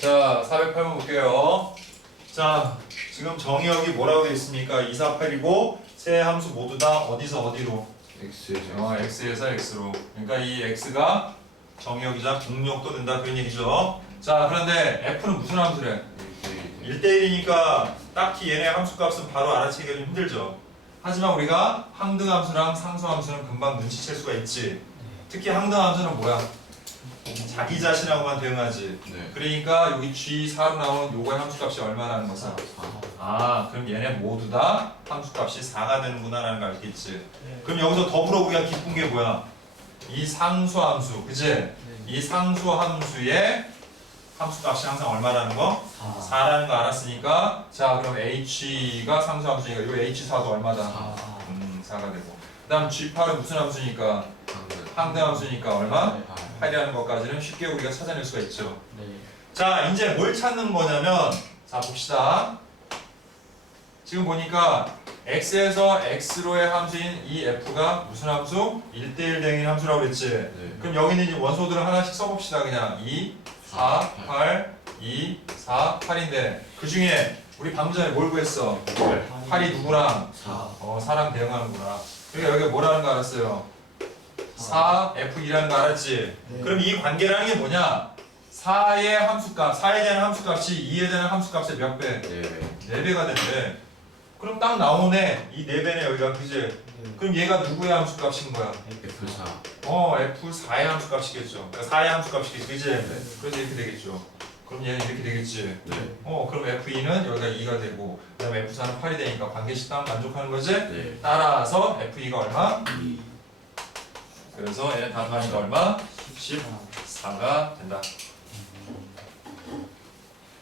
자, 408번 볼게요. 자, 지금 정의역이 뭐라고 되어 있습니까? 2, 4, 8이고 세 함수 모두 다 어디서 어디로? X에서 어, x에서 x로. 그러니까 이 x가 정의역이자 공역도 된다 그런 얘기죠. 자, 그런데 f는 무슨 함수래? 1대1이니까 딱히 얘네 함수값은 바로 알아채기가 좀 힘들죠. 하지만 우리가 항등함수랑 상수함수는 금방 눈치챌 수가 있지. 특히 항등함수는 뭐야? 자기 자신하고만 대응하지. 네. 그러니까 여기 G4로 나온 요거의 함수값이 얼마나는 거사? 아, 그럼 얘네 모두 다 함수값이 4가 되는구나라는 걸 알겠지. 그럼 여기서 더불어 우리가 기쁜 게 뭐야? 이 상수 함수, 그치? 이 상수 함수의 함수값이 항상 얼마라는 거? 4라는 거 알았으니까 자 그럼 h가 상수 함수니까 이 h4도 얼마다? 음 4가 되고 그 다음 g8은 무슨 함수니까? 항등함수니까 얼마? 8이라는 것까지는 쉽게 우리가 찾아낼 수가 있죠. 자 이제 뭘 찾는 거냐면 자 봅시다. 지금 보니까 x에서 x로의 함수인 이 f가 무슨 함수? 1대1 대응인 함수라고 그랬지? 네. 그럼 여기 있는 이 원소들을 하나씩 써봅시다 그냥. 2, 4, 8, 2, 4, 8인데 그 중에 우리 방금 전에 뭘 구했어? 8 이 누구랑? 어, 4랑 대응하는구나 그러니까 여기가 뭐라는 거 알았어요? 4, F2라는 거 알았지? 그럼 이 관계라는 게 뭐냐? 4의 함수값, 4에 대한 함수값이 2에 대한 함수값의 몇 배? 네. 4배가 된대 그럼 딱 나오네 이 4배네 여기가 그지? 그럼 얘가 누구의 함수값인 거야? F4 어, F4의 함수값이겠죠. 그러니까 4의 함수값이겠지. 그지? 그래서 이렇게 되겠죠. 그럼 얘는 이렇게 되겠지. 네. 어, 그럼 F2는 여기가 2가 되고, 그 다음에 F4는 8이 되니까 관계식 딱 만족하는 거지? 네. 따라서 F2가 얼마? 2 그래서 얘는 다 더하니까 얼마? 14가 된다.